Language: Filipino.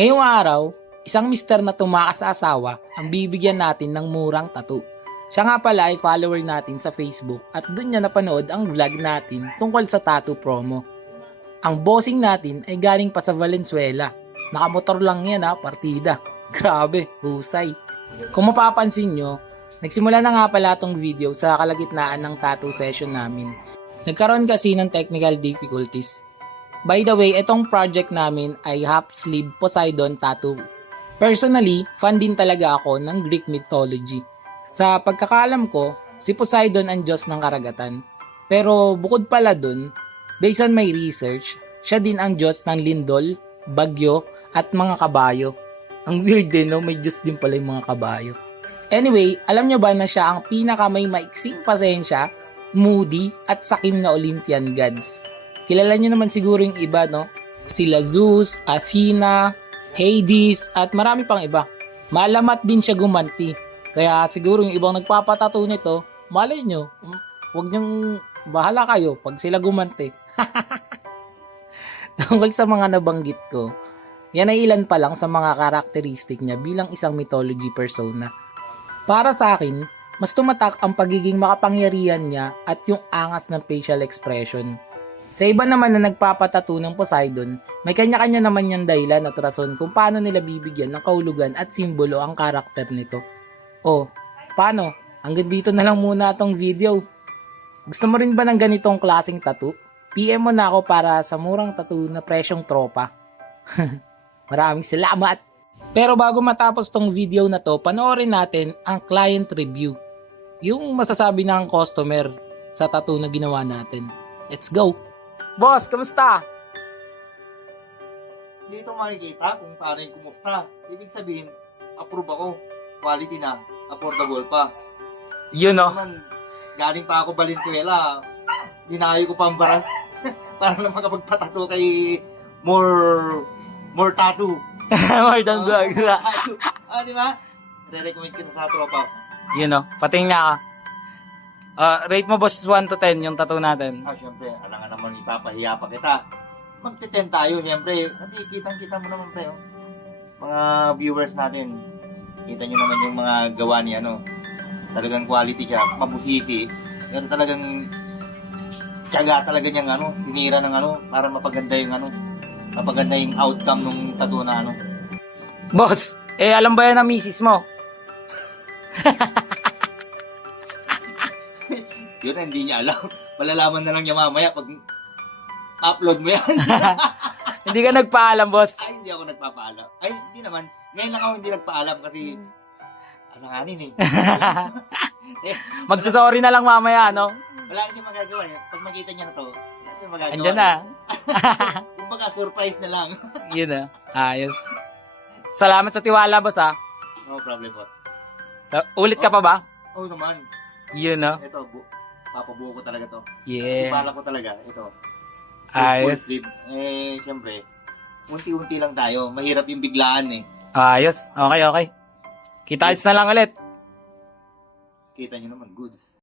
Ngayong araw, isang mister na tumakas sa asawa ang bibigyan natin ng murang tattoo. Siya nga pala ay follower natin sa Facebook at dun niya napanood ang vlog natin tungkol sa tattoo promo. Ang bossing natin ay galing pa sa Valenzuela. Nakamotor lang yan partida. Grabe, husay. Kung mapapansin nyo, nagsimula na nga pala tong video sa kalagitnaan ng tattoo session namin. Nagkaroon kasi ng technical difficulties. By the way, itong project namin ay half sleeve Poseidon tattoo. Personally, fan din talaga ako ng Greek mythology. Sa pagkakaalam ko, si Poseidon ang Diyos ng karagatan. Pero bukod pala dun, based on my research, siya din ang Diyos ng lindol, bagyo, at mga kabayo. Ang weird din, no? May Diyos din pala yung mga kabayo. Anyway, alam nyo ba na siya ang pinaka may maiksing pasensya, moody, at sakim na Olympian gods? Kilala nyo naman siguro yung iba, no? Sila Zeus, Athena, Hades, at marami pang iba. Malamat din siya gumanti. Kaya siguro yung ibang nagpapatato nito, malay nyo, huwag nyong bahala kayo pag sila gumanti. Tungkol sa mga nabanggit ko, yan ay ilan pa lang sa mga karakteristik niya bilang isang mythology persona. Para sa akin, mas tumatak ang pagiging makapangyarihan niya at yung angas ng facial expression. Sa iba naman na nagpapatato ng Poseidon, may kanya-kanya naman yung dahilan at rason kung paano nila bibigyan ng kahulugan at simbolo ang karakter nito. O, paano? Hanggang dito na lang muna itong video. Gusto mo rin ba ng ganitong klaseng tattoo? PM mo na ako para sa murang tattoo na presyong tropa. Maraming salamat! Pero bago matapos tong video na to, panoorin natin ang client review. Yung masasabi ng customer sa tattoo na ginawa natin. Let's go! Boss, kamusta? Dito makikita kung paano yung kumusta. Ibig sabihin, approve ako. Quality na, affordable pa. Yun no? Naman, galing pa ako Valenzuela. Dinayo ko pa ang baras. Para lang makapagpatato kay more tattoo. More than vlogs. Di ba? Re-recommend kita sa tropa. Yun no? Patingin nga ka. Rate mo boss 1 to 10 yung tattoo natin. Siyempre, alangan naman ipapahiya pa kita. Magte-10 tayo, siyempre. Kasi kitang-kita mo naman pre. Mga viewers natin, kita nyo naman yung mga gawa ni talagang quality siya, mabusisi. Pero talagang tiyaga talaga niyang tinira ng para mapaganda yung mapaganda yung outcome nung tattoo na Boss, alam ba yan ang misis mo? Yun, hindi niya alam. Malalaman na lang niya mamaya pag upload mo yan. Hindi ka nagpaalam, boss? Ay, hindi ako nagpapaalam. Ay, hindi naman. Ngayon lang ako hindi nagpaalam kasi alanganin Magsasorry na lang mamaya, no? Wala na siyang magagawa. Pag makita niya na to, wala na siyang magagawa. Andyan na. Kumbaga, surprise na lang. Yun na. Ayos. Salamat sa tiwala, boss, ha? No problem, boss. Ulit ka pa ba? Oo naman. Yun, no? Ito, papabuo ko talaga to. Yeah. Ipala ko talaga. Ito. Ayos. Siyempre, unti-unti lang tayo. Mahirap yung biglaan Ayos. Okay. Kita-kits na lang ulit. Kita nyo naman, goods.